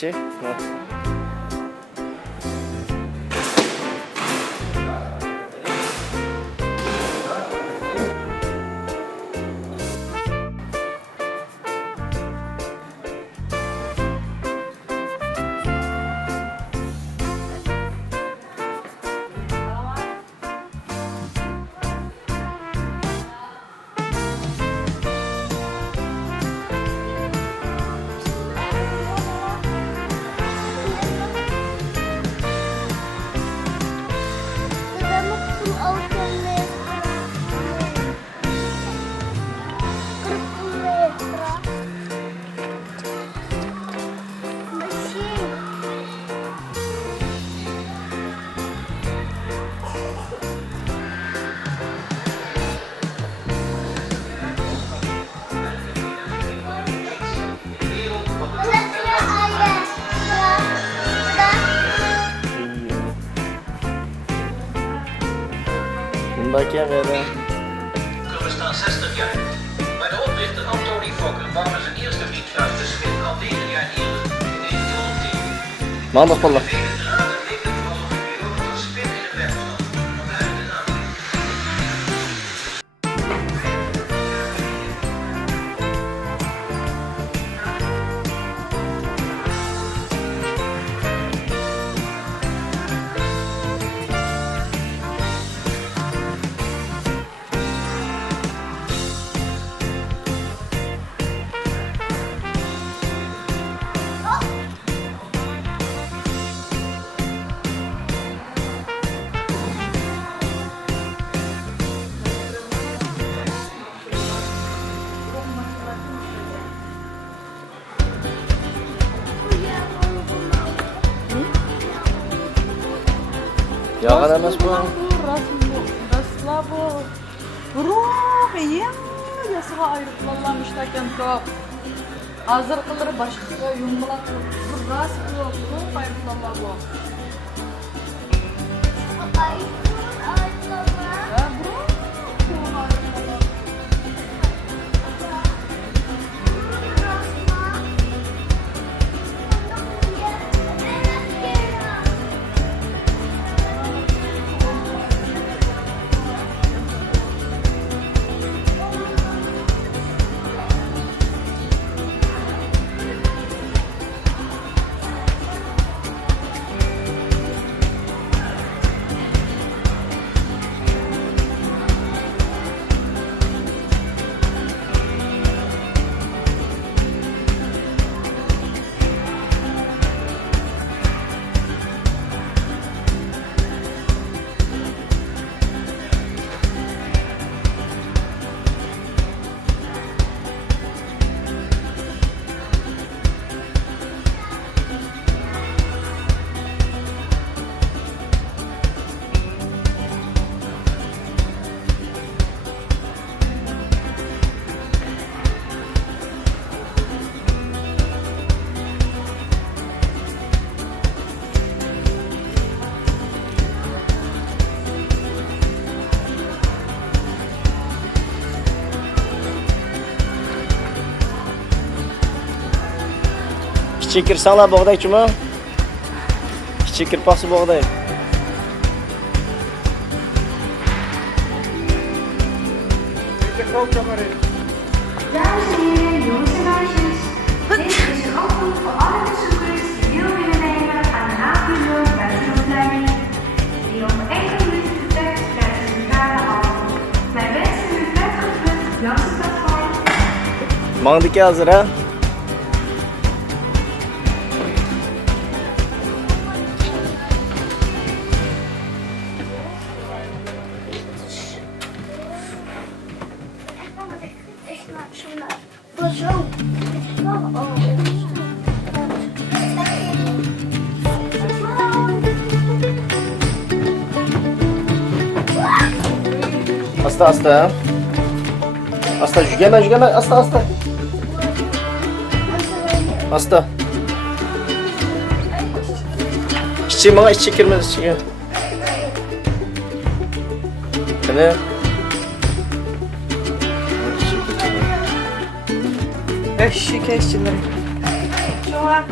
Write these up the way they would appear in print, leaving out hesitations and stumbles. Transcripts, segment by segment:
Çek. Bakje weer. We staan 60 jaar. Bij de oprichter Antonie Fokker bouwden zijn eerste vliegtuig de Spin al 9 jaar eerder in 1910. Maandag vallen. Yağar emas bu. Raslabo. Ruh, yasığa ayrıplanlamış ekan top. Hazırqilari boshqa yumaloq ras bu, ayrıplanlar bu. Kichik kirsanglar bog'daychimi? Kichik kirpoqsi bog'day. Dames en heren, jongens en meisjes. Dit is een oproep voor alle bezoekers die deel willen nemen aan de Aviodrome buitenopleiding. Die over enkele minuten vertrekt tijdens de centrale hal. Wij wensen u een prettige vlucht langs het platform. Mangdiki hazır ha? Şunlar. Bozul. Asta asta. Asta jugama asta asta. Asta. İçi bana içi kirmez içi. Kene. Eşek eşçileri. Şuna.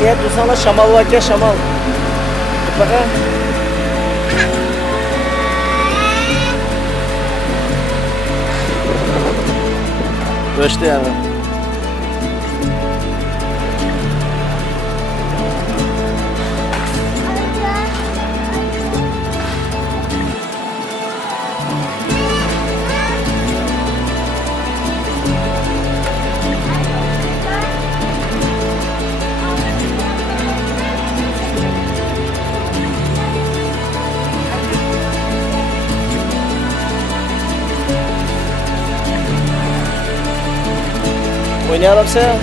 Niyet dursana şamal varken şamal. Mutlaka. Başta yani. Oynayalım sen.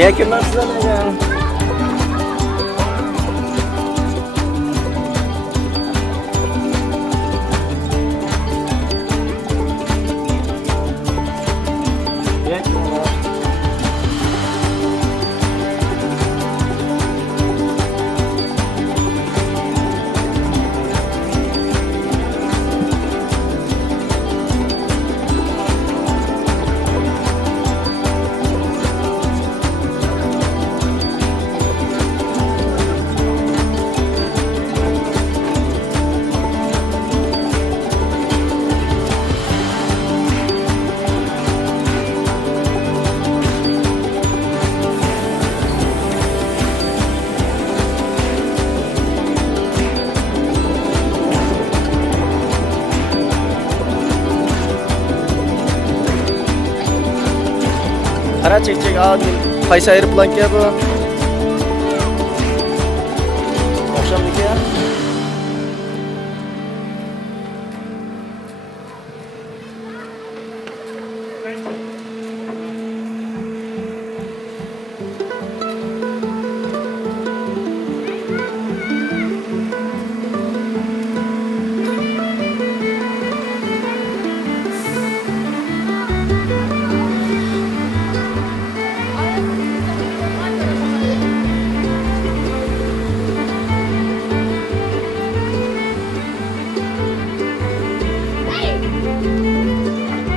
Niye kirmezsin ya? Kara çekecek abi. Kaysa AIROPLAN ki bu. Akşamdaki ya.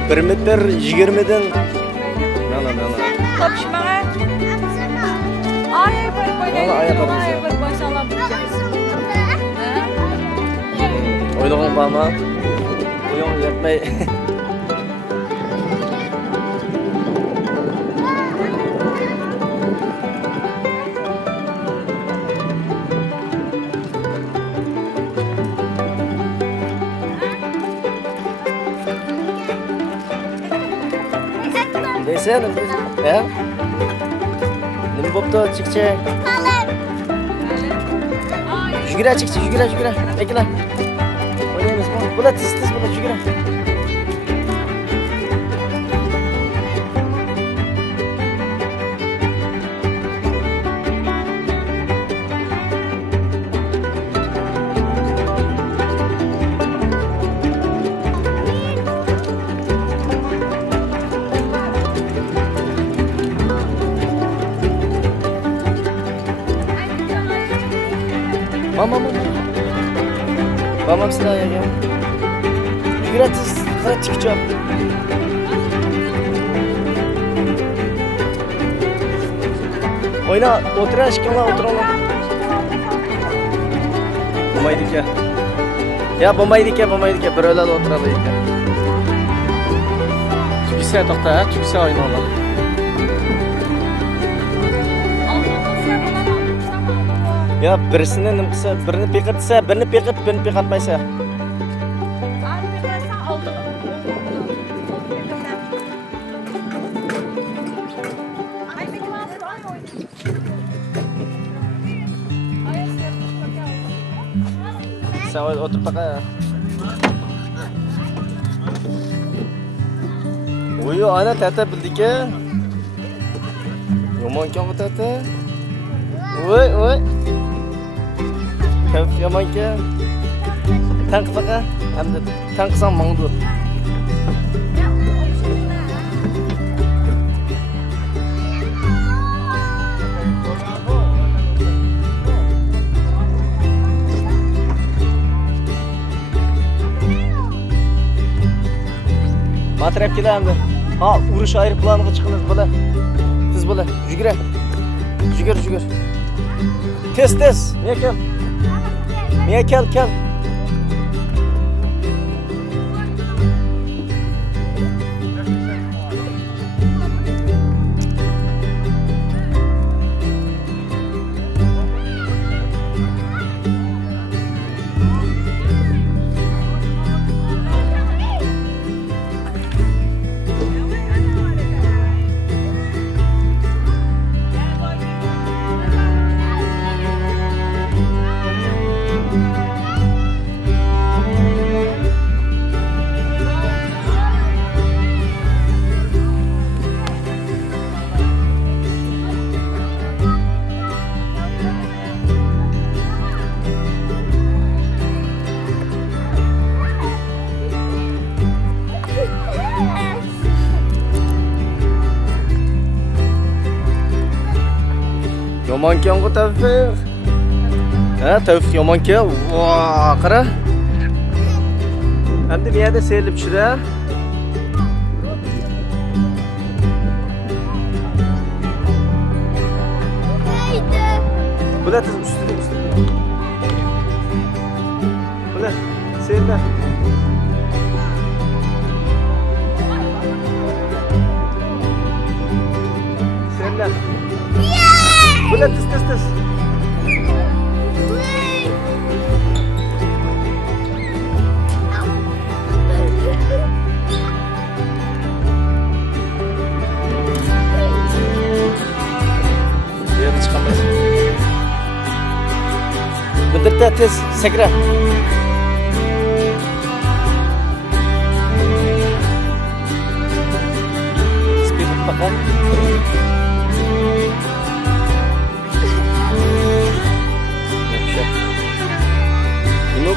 Bir metre 20'den. Yana. Kapışmağa. Ay yaparım böyle. Valla ayak yapalım Ay sen. yaparım maşallah. Oylağın bağma. Oylağın yapmayı. Neyse ya? Ne boptu çıkacak? Jügüre çıkacak, jügüre. Bekle. Oynayamaz mı? Bu da tız bu da jügüre. Babam sıraya gel. Gratis, hadi çıkacağım. Oyna, otur aşkına, otur ona. Bombaydık ya. Ya bombaydık ya, bir öyle de oturalım ya. Tükise tokta ha, tükise oyna ona. Ya birisini nimkisi, birini pekatsa, birini pekatmaysa. Sen otur bak ya. Oyu ana tata bildik ya. Yomon kan bu tata. Oy. Tevfik yaman ki. Tank baka. Hem de tank san mangdu. Matrap kela hem de. Ha uruş AIROPLANға çıkınız böyle. Tız böyle. Jügüre. Jügür. Tez. Niye gel. Yaman keldi Tevfik. Ha, Tevfik yaman keldi. Vaa, qara. Endi bu yerda seyrilib tushdi. Bular tiz ustida. Bular seyirlar. Seyirlar. Bular tiz. Yerine çıkamaz. Bıdırta tez, sekre. Speed bakalım. Ne bu?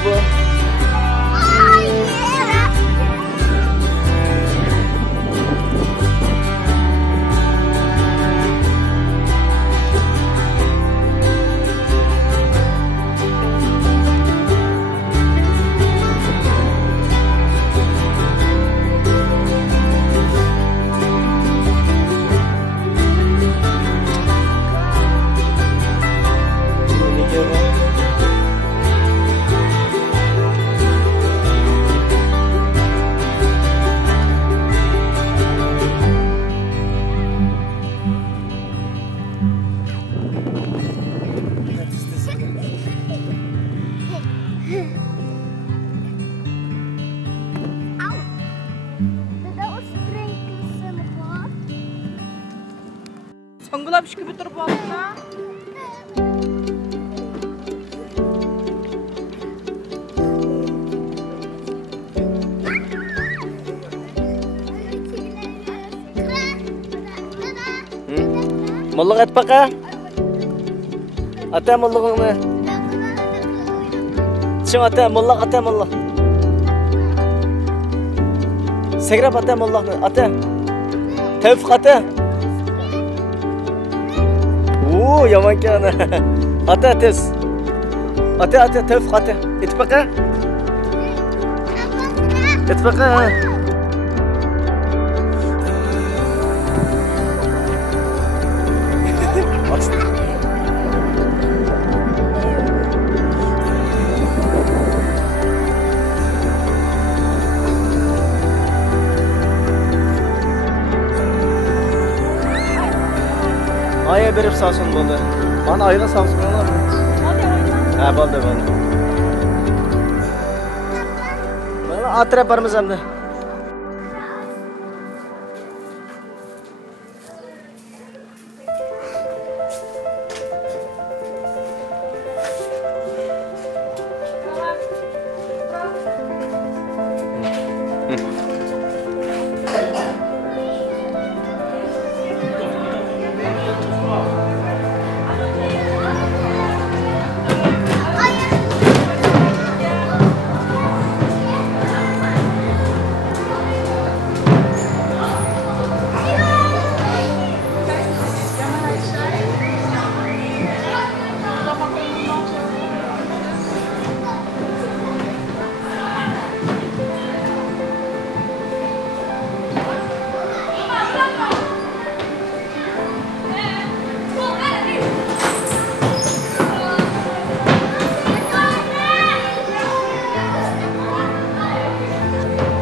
Соңгылап ішкі бүтір болдыңа. Molluq et baqa. Ata molluğunu. Çın ata molluq, ata molluq. Segrab ata molluqni, ata. Tevfik ata. Oo, yaman kana. Ata tez. Ata Tevfik ata. Et baqa. Et baqa. Aya berip Samsun bo'ldi. Mana ayga Samsun bo'ladi. Ha, bo'ldi. Mana atrap bormiz endi.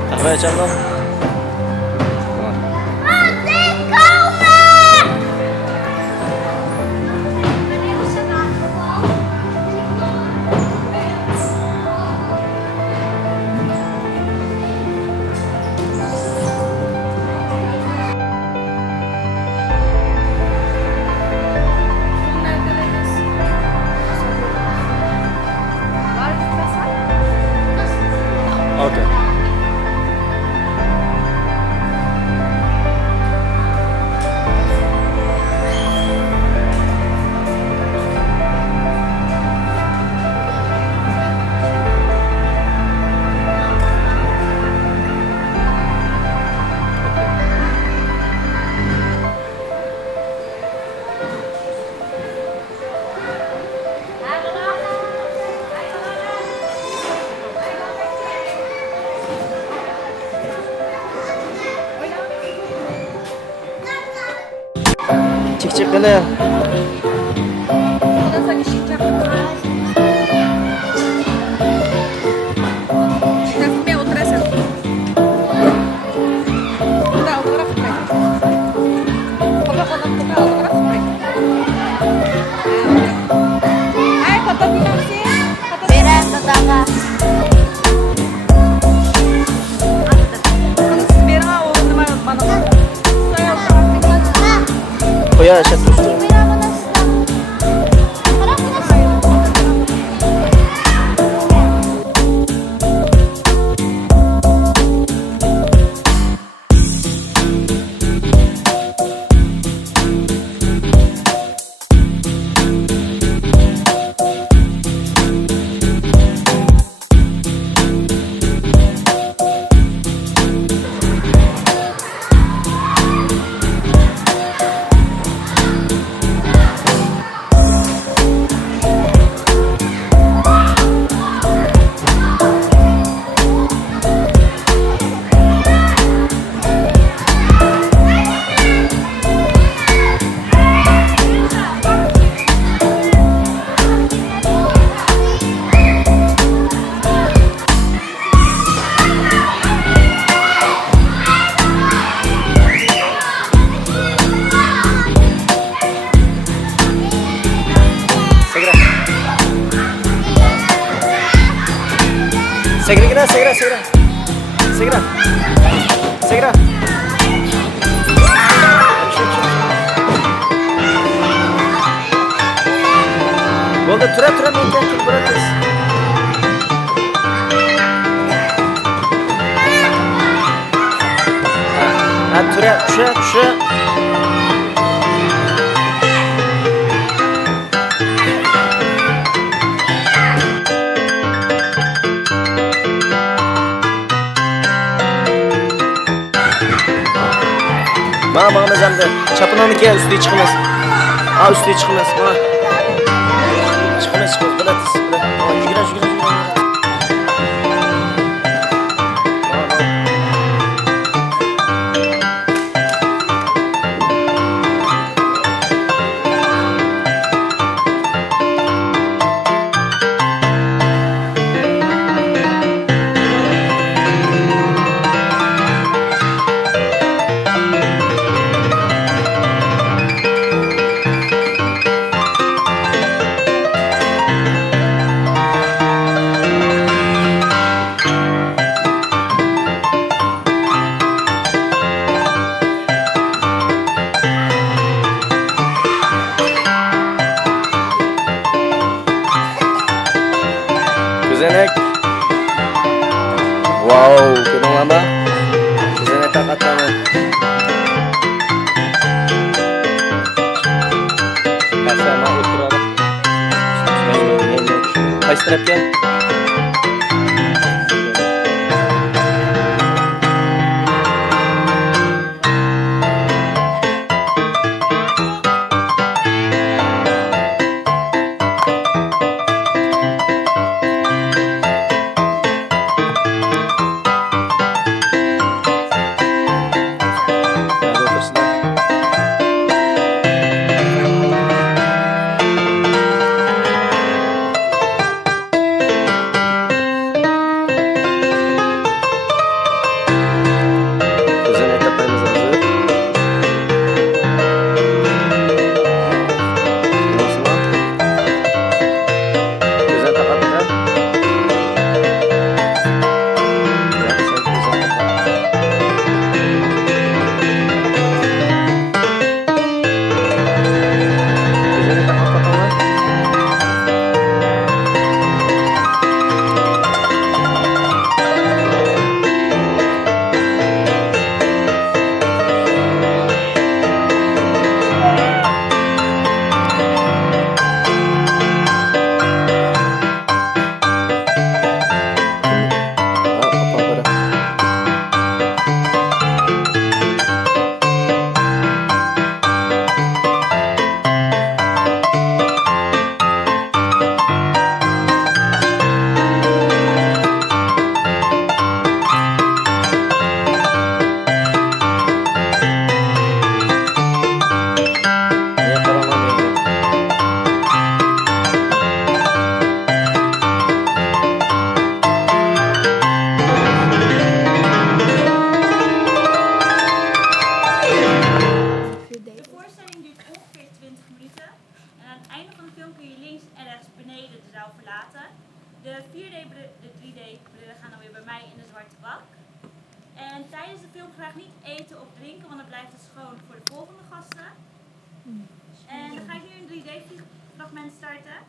Kahve içelim lan. Okay. çıkını. Ondan sonra kişi çarptı. Şurasına oturasın. Burada olarak bırak. Baba burada olarak bırak. Ay foto film sih. Beren tetangga. Terus biar oğlum bana. Saya Koya aşağı tuttu. Segera, segera, segera. Segera. Segera. Bo'ldi, tura, men kelib boramiz. Ha, tura, tusha. Bağımız hem de çapınanı ki üstüne çıkmaz. Ha üstüne çıkmaz. Ha. Çıkmaz. Bırakız. Yürü. Güzenek. Wow, kenapa mbak? Güzenek takatana. Kasih mau utur. Kaç taraf ya? De 3D-brillen gaan dan weer bij mij in de zwarte bak. En tijdens de film graag niet eten of drinken, want dan blijft het schoon voor de volgende gasten. En dan ga ik nu een 3D-fragment starten.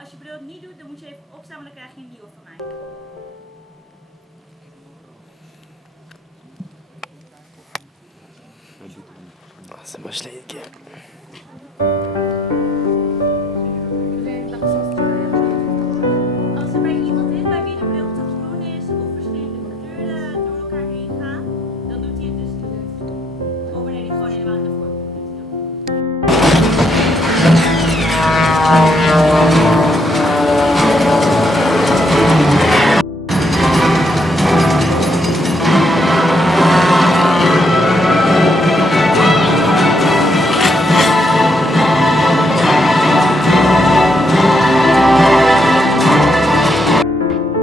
Als je bril het niet doet, dan moet je even opstaan, want dan krijg je een nieuwe van mij. Sen başlayın ki. Als er bij iemand is bij wie de bril te groen is of verschillende kleuren door elkaar heen gaan, dan doet hij het dus niet. Of wanneer hij gewoon helemaal in de voorkant doet hij dat.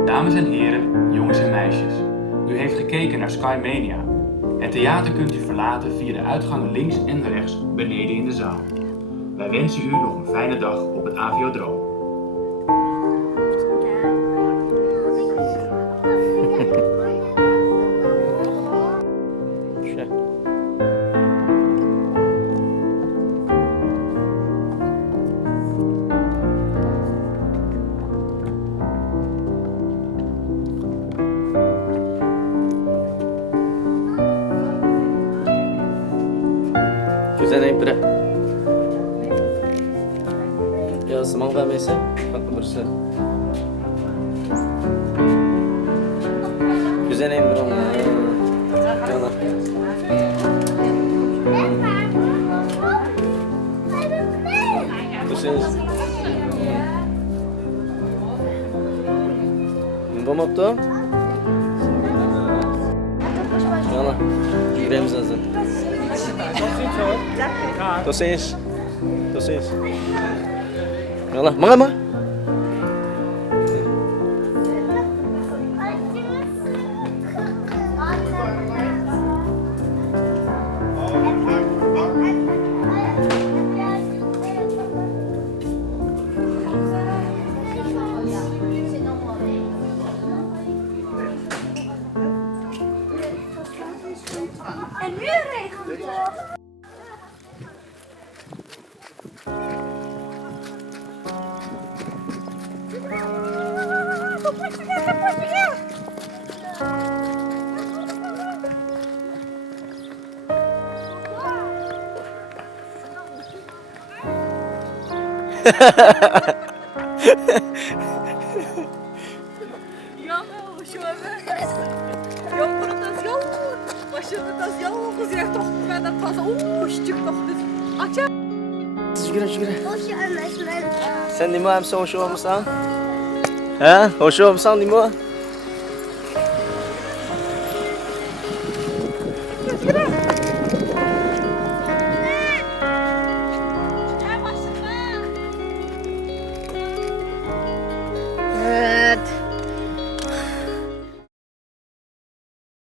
Dames en heren, jongens en meisjes. U heeft gekeken naar Skymania. Het theater kunt u verlaten via de uitgangen links en rechts beneden in de zaal. Wij wensen u nog een fijne dag op het Aviodrome. Güzel bre. Ya sımang vermeyse, bakın burası. Güzel bre ona. Yana. Kusiniz. Bomaptı? Yana. Giremiz hazır. Dosis. Dosis. Yalah, mana? En nu regent het. Jammer, jongen. Jammer, dat is jammer. Was je dat is jammer gezegd, toch? Maar dat was stuk nog. Dus, Şükür. Sen değil mi hem sen hoş olmuşsan? He? Hoş olmuşsan değil mi?